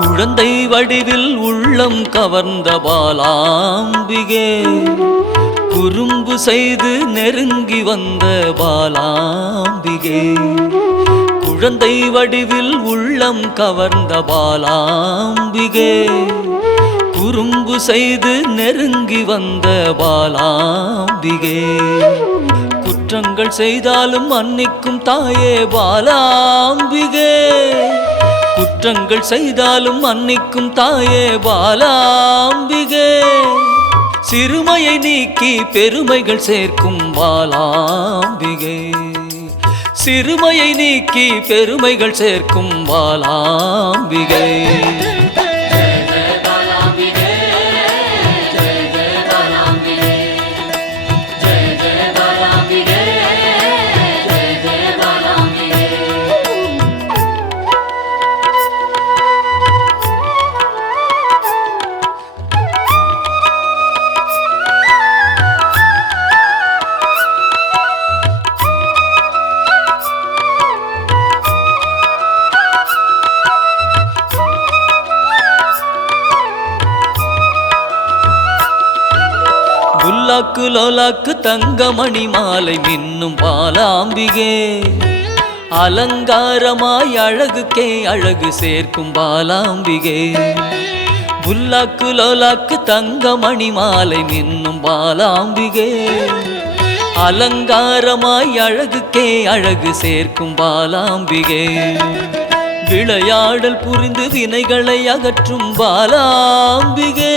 குழந்தை வடிவில் உள்ளம் கவர்ந்த பாலாம்பிகே, குறும்பு செய்து நெருங்கி வந்த பாலாம்பிகே. குழந்தை வடிவில் உள்ளம் கவர்ந்த பாலாம்பிகே, குறும்பு செய்து நெருங்கி வந்த பாலாம்பிகே. குற்றங்கள் செய்தாலும் மன்னிக்கும் தாயே பாலாம்பிகே, குற்றங்கள் செய்தாலும் மன்னிக்கும் தாயே பாலாம்பிகே. சிறுமையை நீக்கி பெருமைகள் சேர்க்கும் பாலாம்பிகே, சிறுமையை நீக்கி பெருமைகள் சேர்க்கும் பாலாம்பிகே. லோலாக்கு லோலாக்கு தங்கமணி மாலை மின்னும் பாலாம்பிகே, அலங்காரமாய் அழகுக்கே அழகு சேர்க்கும் பாலாம்பிகே. புல்லாக்கு லோலாக்கு தங்கமணி மாலை மின்னும் பாலாம்பிகே, அலங்காரமாய் அழகுக்கே அழகு சேர்க்கும் பாலாம்பிகே. விளையாடல் புரிந்து வினைகளை அகற்றும் பாலாம்பிகே,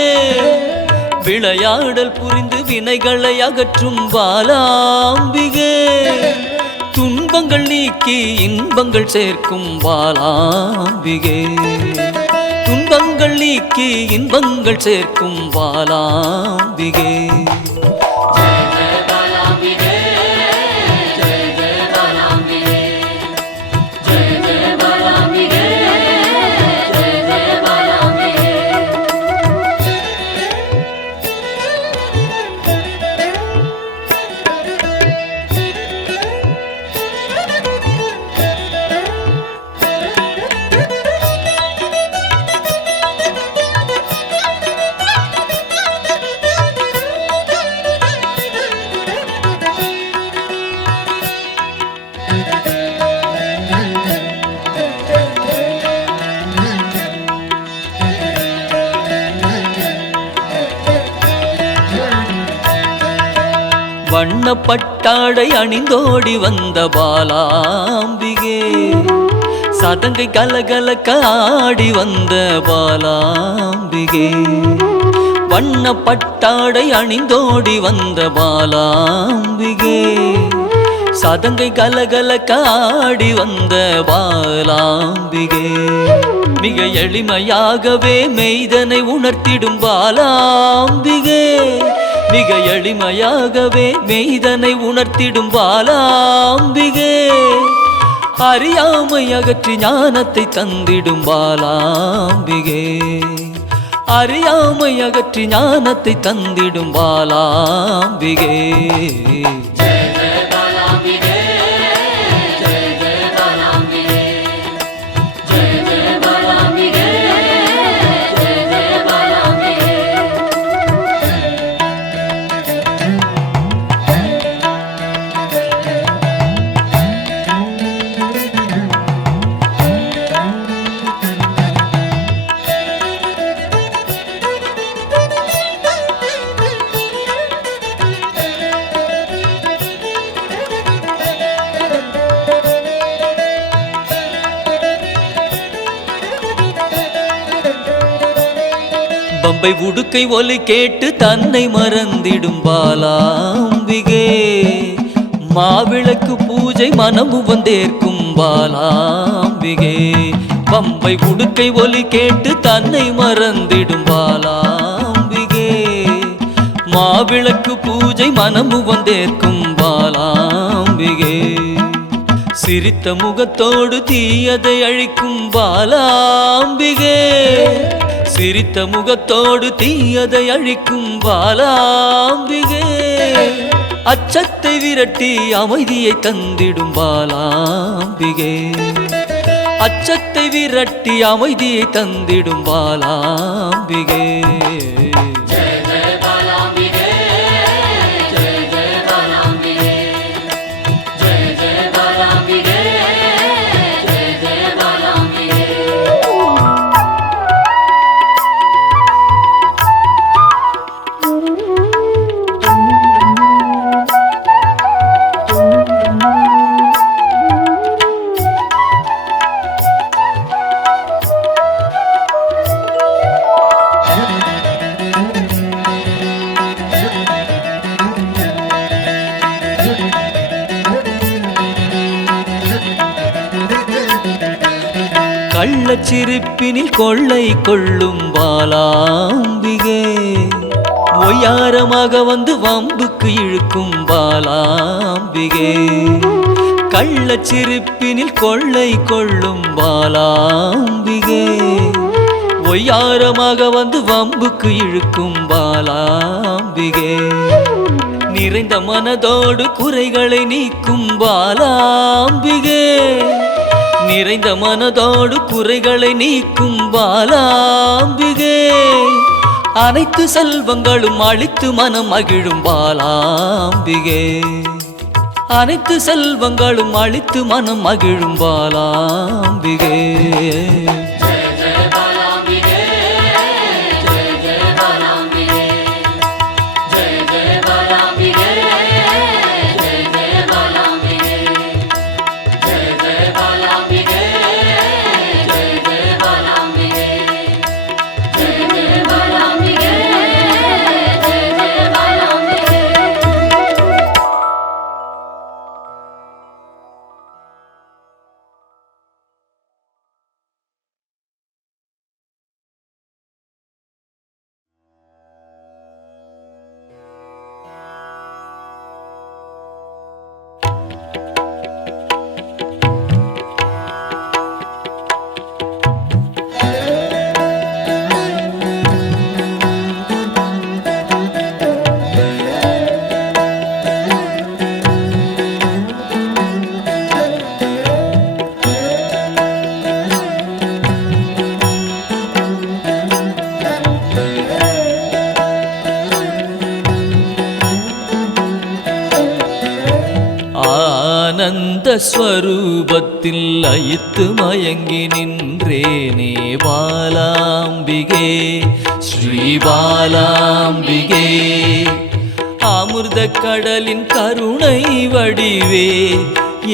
விளையாடல் புரிந்து வினைகளை அகற்றும் பாலாம்பிகே. துன்பங்கள் நீக்கி இன்பங்கள் சேர்க்கும் பாலாம்பிகே, துன்பங்கள் நீக்கி இன்பங்கள் சேர்க்கும் பாலாம்பிகே. வண்ணப்பட்டாடை அணிந்தோடி வந்த பாலாம்பிகே, சதங்கை கலகலக்க ஆடி வந்த பாலாம்பிகே. வண்ணப்பட்டாடை அணிந்தோடி வந்த பாலாம்பிகே, சதங்கை கலகலக்க ஆடி வந்த பாலாம்பிகே. மிக எளிமையாகவே மெய்தனை உணர்த்திடும் பாலாம்பிகே, மிக எளிமையாகவே மெய்தனை உணர்த்திடும் பாலாம்பிகே. அறியாமை அகற்றி ஞானத்தை தந்திடும் பாலாம்பிகே, அறியாமை அகற்றி ஞானத்தை தந்திடும் பாலாம்பிகே. பம்பை உடுக்கை ஒலி கேட்டு தன்னை மறந்திடும் பாலாம்பிகே, மாவிளக்கு பூஜை மனமு வந்தேற்கும் பாலாம்பிகே. பம்பை உடுக்கை ஒலி கேட்டு தன்னை மறந்திடும் பாலாம்பிகே, மாவிளக்கு பூஜை மனமு வந்தேற்கும் பாலாம்பிகே. சிரித்த முகத்தோடு தீயதை அழிக்கும் பாலாம்பிகே சிரித்த முகத்தோடு தீயதை அழிக்கும் பாலாம்பிகே அச்சத்தை விரட்டி அமைதியை தந்திடும் பாலாம்பிகே அச்சத்தை விரட்டி அமைதியை தந்திடும் பாலாம்பிகே கள்ளச்சிரிப்பினில் கொள்ளை கொள்ளும் பாலாம்பிகே ஒய்யாரமாக வந்து வம்புக்கு இழுக்கும் பாலாம்பிகே கள்ளச்சிரிப்பினில் கொள்ளை கொள்ளும் பாலாம்பிகே ஒய்யாரமாக வந்து வம்புக்கு இழுக்கும் பாலாம்பிகே நிறைந்த மனதோடு குறைகளை நீக்கும் பாலாம்பிகே நிறைந்த மனதோடு குறைகளை நீக்கும் பாலாம்பிகே அனைத்து செல்வங்களும் அளித்து மனம் மகிழும் பாலாம்பிகே அனைத்து செல்வங்களும் அளித்து மனம் மகிழும் பாலாம்பிகே ஆனந்த ஸ்வரூபத்தில் லயித்து மயங்கி நின்றேனே பாலாம்பிகே ஸ்ரீ பாலாம்பிகே அமிர்த கடலின் கருணை வடிவே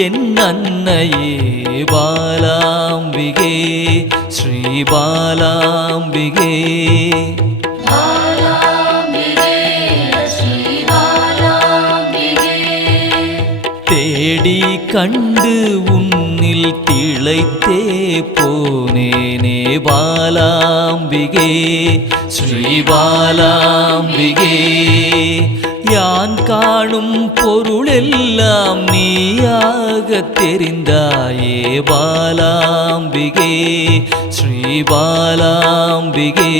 என் அன்னையே பாலாம்பிகே ஸ்ரீ பாலாம்பிகே தேடி கண்டு உன்னில் திளைத்தே போனேனே பாலாம்பிகே ஸ்ரீ பாலாம்பிகே யான் காணும் பொருளெல்லாம் நீயாக தெரிந்தாயே பாலாம்பிகே ஸ்ரீ பாலாம்பிகே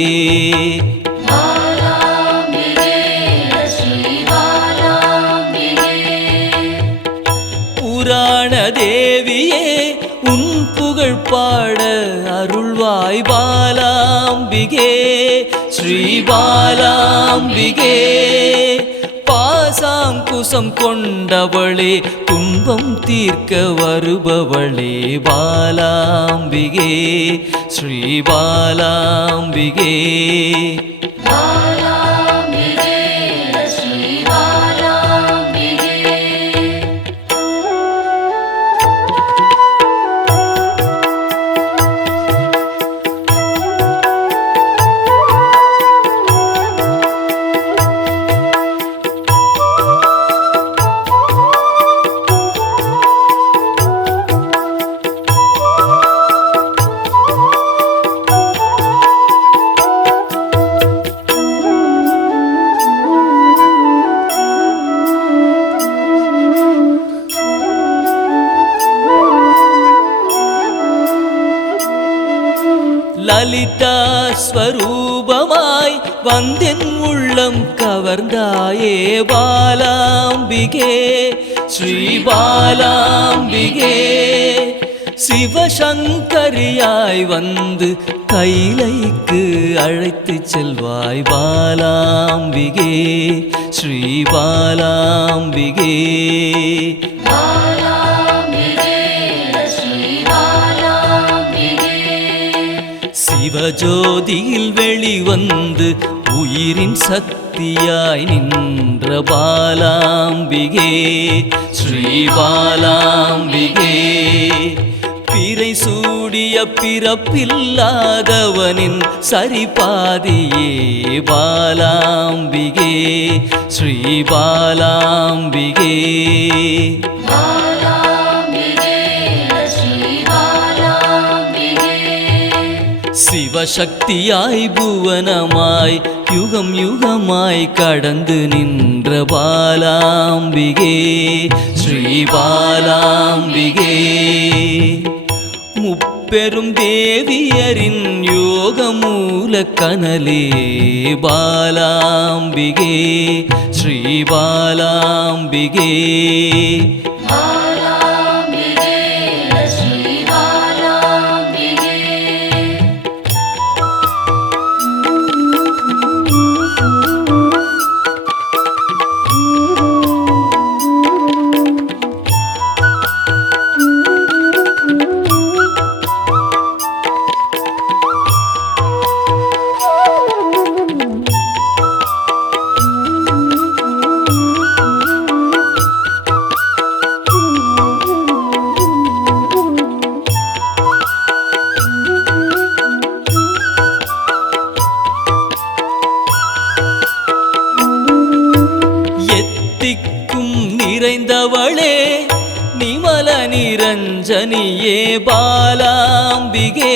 புராண தேவியே உன் புகழ் பாட அருள்வாய் பாலாம்பிகே ஸ்ரீ பாலாம்பிகே பாசாங்குசம் கொண்டவளே துன்பம் தீர்க்க வருபவளே பாலாம்பிகே ஸ்ரீ பாலாம்பிகே ஸ்வரூபமாய் வந்தென் உள்ளம் கவர்ந்தாயே பாலாம்பிகே ஸ்ரீ பாலாம்பிகே சிவசங்கரியாய் வந்து கைலைக்கு அழைத்து செல்வாய் பாலாம்பிகே ஸ்ரீ பாலாம்பிகே சிவஜோதியில் வெளிவந்து உயிரின் சக்தியாய் நின்ற பாலாம்பிகே ஸ்ரீ பாலாம்பிகே பிறை சூடிய பிறப்பில்லாதவனின் சரிபாதியே பாலாம்பிகே ஸ்ரீ பாலாம்பிகே சிவசக்தியாய் புவனமாய் யுகம் யுகமாய் கடந்து நின்ற பாலாம்பிகே ஸ்ரீ பாலாம்பிகே முப்பெரும் தேவியரின் யோகமூல கனலே பாலாம்பிகே ஸ்ரீ பாலாம்பிகே நிறைந்தவளே நிமல நிரஞ்சனியே பாலாம்பிகே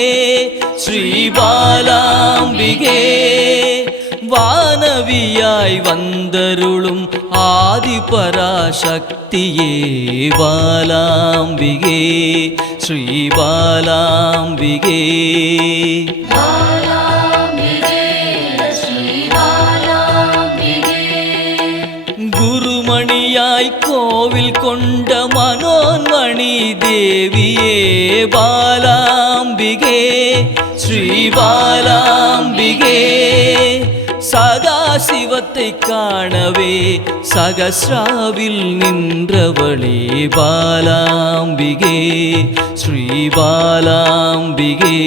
ஸ்ரீ பாலாம்பிகே வானவியாய் வந்தருளும் ஆதிபராசக்தியே பாலாம்பிகே ஸ்ரீ பாலாம்பிகே குருமணியாய் கோவில் கொண்ட மனோன்மணி தேவியே பாலாம்பிகே ஸ்ரீ பாலாம்பிகே சதா சிவத்தை காணவே சகஸ்ராவில் நின்றவளே பாலாம்பிகே ஸ்ரீ பாலாம்பிகே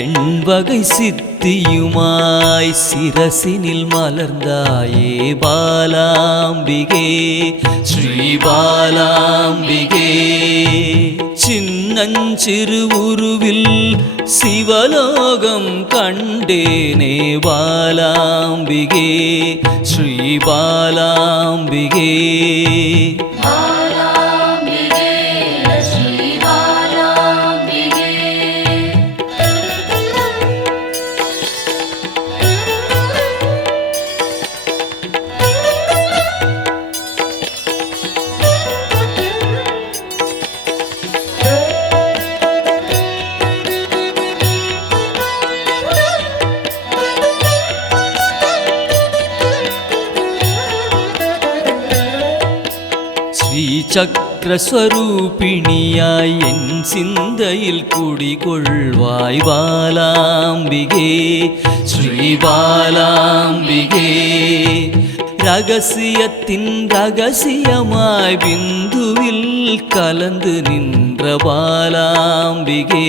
எண்வகை சித்தியுமாய் சிரசினில் மலர்ந்தாயே பாலாம்பிகே ஸ்ரீ பாலாம்பிகே சின்னஞ்சிறு உருவில் சிவலோகம் கண்டேனே பாலாம்பிகே ஸ்ரீ பாலாம்பிகே சக்கரஸ்வரூபிணியாய் என் சிந்தையில் குடிகொள்வாய் பாலாம்பிகே ஸ்ரீ பாலாம்பிகே ரகசியத்தின் ரகசியமாய் பிந்துவில் கலந்து நின்ற பாலாம்பிகே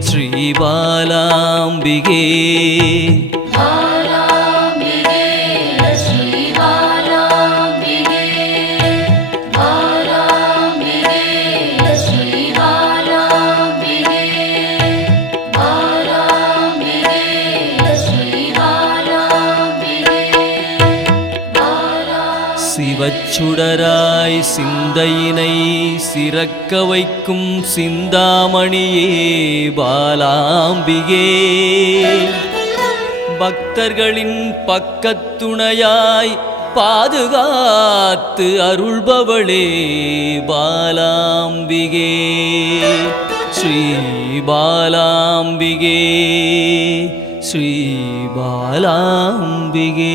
ஸ்ரீ பாலாம்பிகே சிவச்சுடராய் சிந்தையினை சிறக்க வைக்கும் சிந்தாமணியே பாலாம்பிகே பக்தர்களின் பக்கத்துணையாய் பாதுகாத்து அருள்பவளே பாலாம்பிகே. ஸ்ரீ பாலாம்பிகே, ஸ்ரீ பாலாம்பிகே.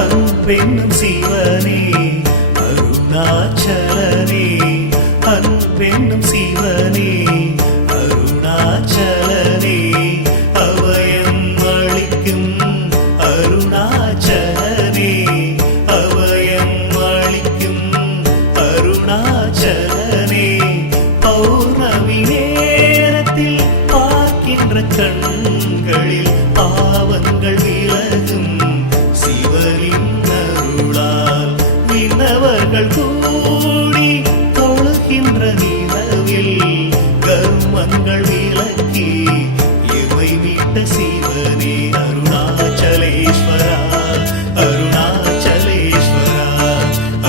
அன்பென்னும் சிவனே அருணாச்சலனே, அன்பென்னும் சிவனே அருணாச்சலனே, அபயம் அளிக்கும் அருணாச்சலனே, அபயம் அளிக்கும் அருணாச்சலனே. பௌர்ணமி நேரத்தில் பார்க்கின்ற கண்களில் பாவங்கள் விலகும் சிவரின் அருளால். விண்ணவர்கள் கூடி தொழுகின்ற நிலவில் கர்மங்கள் விலக்கி இவை மீட்ட சிவனே அருணாச்சலேஸ்வரா, அருணாச்சலேஸ்வரா,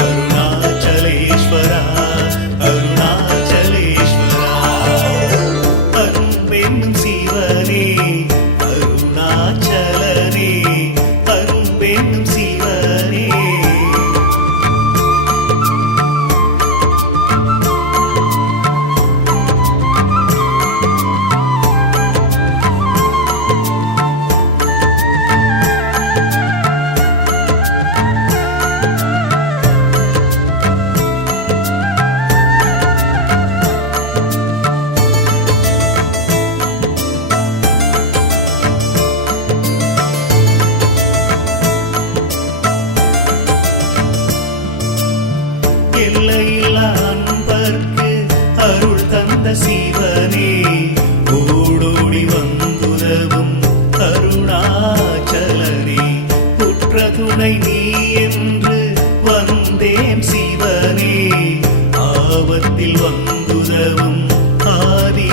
அருணாச்சலேஸ்வரா, அருணாச்சலேஸ்வரா. அன்பென்னும் சிவனே அருணாச்சலனே, அன்பென்னும் சிவனே. எல்லையில்லா அன்பர்க்கு அருள் தந்த சிவனே, ஓடோடி வந்துதவும் அருணாச்சலனே. உற்ற துணை நீ என்று வந்தேன் சிவனே, ஆபத்தில் வந்துதவும் ஆதி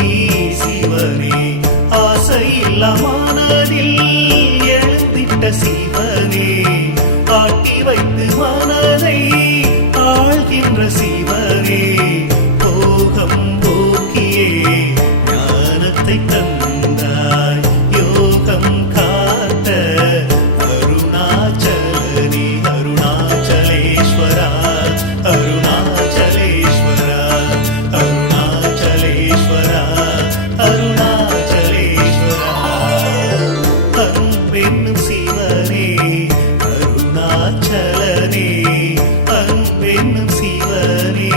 சிவனே. ஆசையில்லா மனதில் எழுந்திட்ட சிவனே, ஆட்டி வைத்து மனதை ஆழ்கின்ற சிவனே. போகம் போக்கியே ஞானத்தை தந்தாய், யோகம் காத்த அருணாச்சலனே அருணாச்சலேஸ்வரா, அருணாச்சலேஸ்வரா, அருணாச்சலேஸ்வரா, அருணாச்சலேஸ்வரா. அன்பென்னும் சிவனே அருணாச்சலனே, அன்பென்னும் சிவனே.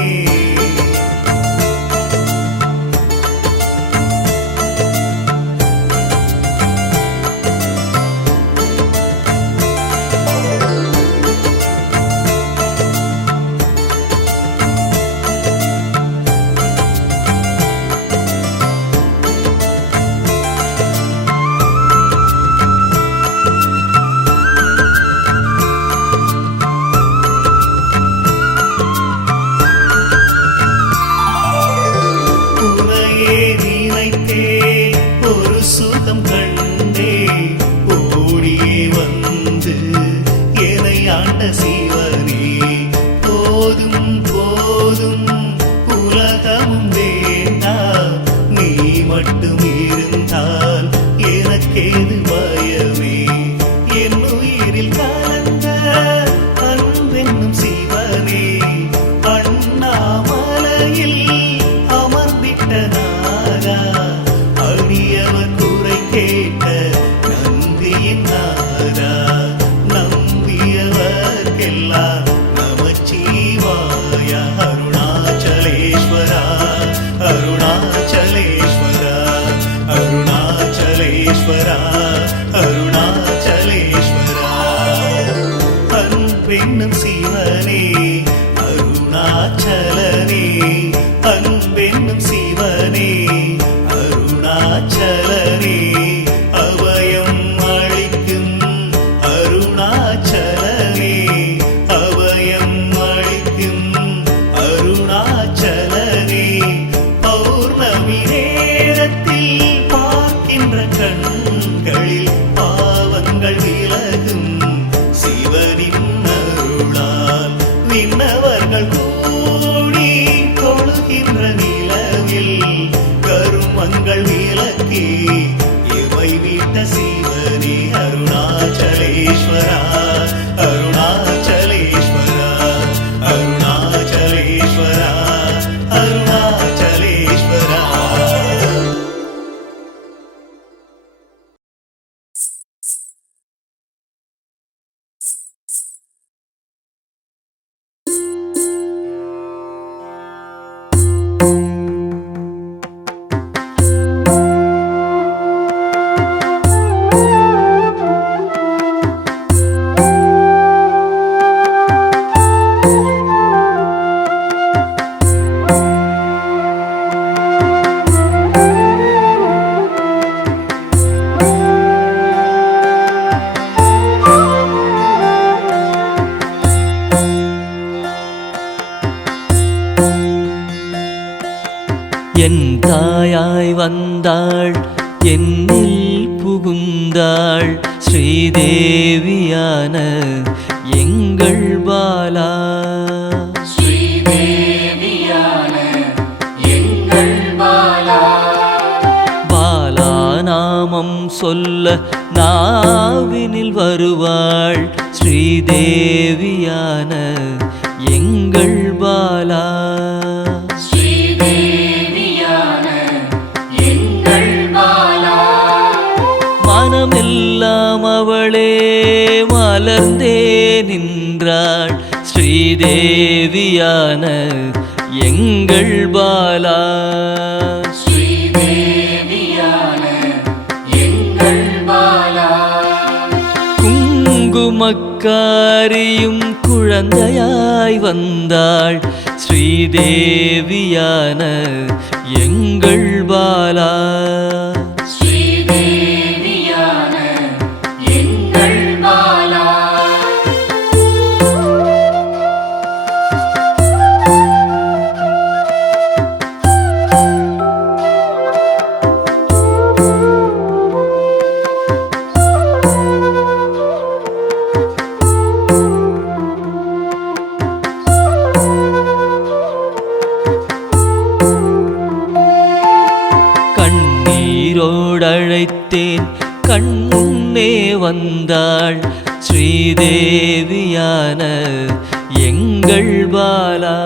என்ற நிலவில் கருமங்கள் விலக்கி இவை மீட்ட சிவனே அருணாச்சலேஸ்வரா அருணாச்சலேஸ்வரா அருணாச்சலேஸ்வரா அருணாச்சலேஸ்வரா. என் தாயாய் வந்தாள் என்னில் புகுந்தாள் ஸ்ரீதேவியான எங்கள் பாலா ஸ்ரீதேவியான எங்கள் பாலா பாலா நாமம் சொல்ல நாவினில் வருவாள் ஸ்ரீதேவியான எங்கள் பாலா மனமெல்லாம் அவளே மலர்ந்தே நின்றாள் ஸ்ரீதேவியான எங்கள் பாலா ஸ்ரீதேவியான எங்கள் பாலா குங்குமக்காரியும் குழந்தையாய் வந்தாள் ஸ்ரீதேவியான எங்கள் பாலா அழைத்தேன் கண்முன்னே வந்தாள் ஸ்ரீதேவியான எங்கள் பாலா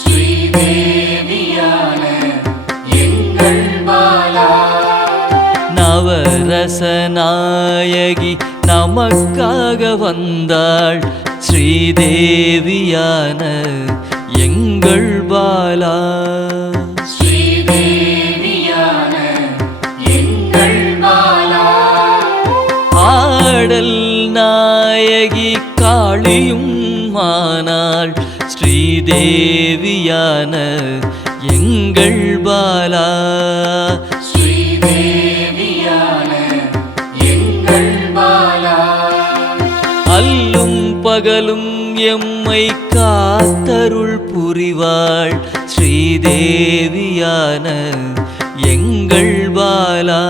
ஸ்ரீதேவியான எங்கள் பாலா நவரசநாயகி நமக்காக வந்தாள் ஸ்ரீதேவியான எங்கள் பாலா ஆடல் நாயகி காளியும் ஆனாள் ஸ்ரீதேவியான எங்கள் பாலா ஸ்ரீதேவியான எங்கள் பாலா அல்லும் பகலும் எம்மை காத்தருள் புரிவாள் ஸ்ரீதேவியான எங்கள் பாலா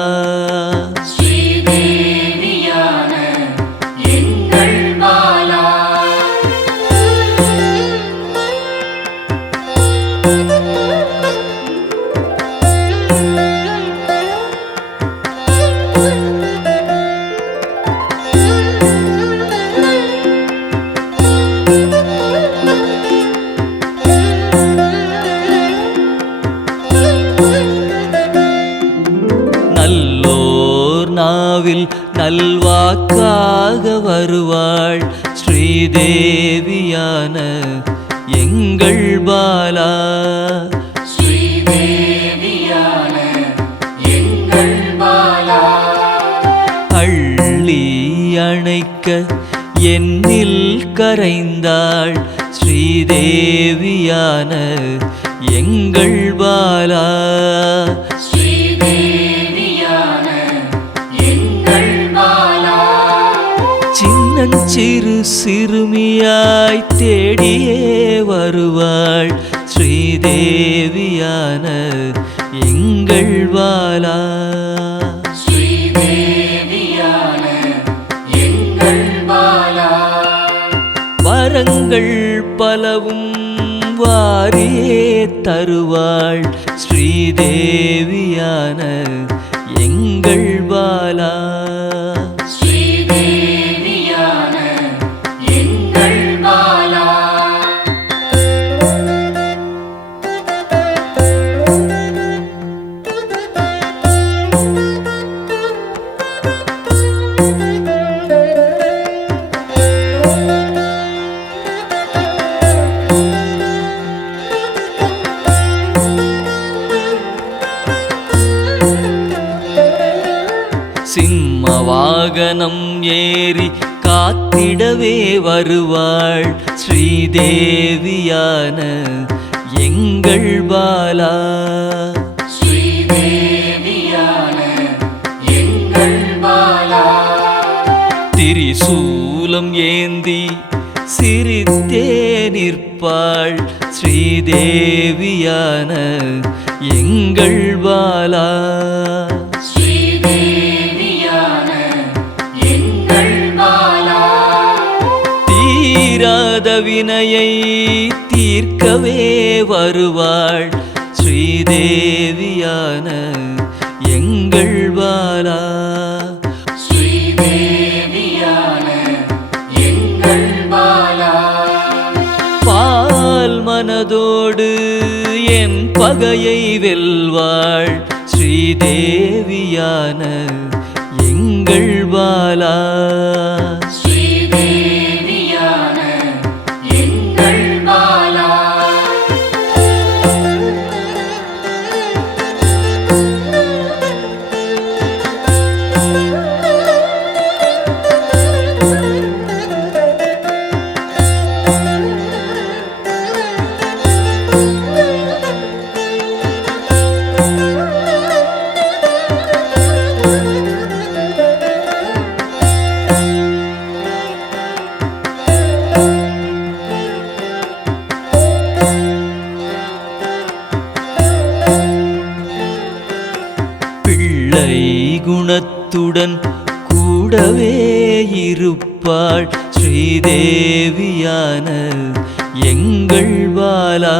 நாவில் நல்வாக்காக வருவாள் ஸ்ரீதேவியான எங்கள் பாலா ஸ்ரீதேவியான எங்கள் பாலா அள்ளி அணைக்க என்னில் கரைந்தாள் ஸ்ரீதேவியான எங்கள் பாலா சிறு சிறுமியாய் தேடியே வருவாள் ஸ்ரீதேவியான எங்கள் பாலா ஸ்ரீதேவியான எங்கள் பாலா வரங்கள் பலவும் வாரியே தருவாள் ஸ்ரீதேவியான எங்கள் பாலா. ஸ்ரீதேவியான எங்கள் பாலா. சிம்ம வாகனம் ஏறி காத்திடவே வருவாள் ஸ்ரீதேவியான எங்கள் பாலா. ஸ்ரீதேவியான எங்கள் பாலா. திரிசூலம் ஏந்தி சிரித்தே நிற்பாள் ஸ்ரீதேவியான எங்கள் பாலா. ஸ்ரீதேவியான எங்கள் பாலா. தீராத வினையை தீர்க்கவே வருவாள் ஸ்ரீதேவியான எங்கள் பாலா. ஸ்ரீதேவியான எங்கள் பாலா. பால் மனதோடு என் பகையை வெல்வாள் ஸ்ரீதேவியான எங்கள் பாலா. ஸ்ரீதேவியான எங்கள் பாலா. பிள்ளை குணத்துடன் கூடவே இருப்பாள் ஸ்ரீதேவியான எங்கள் பாலா.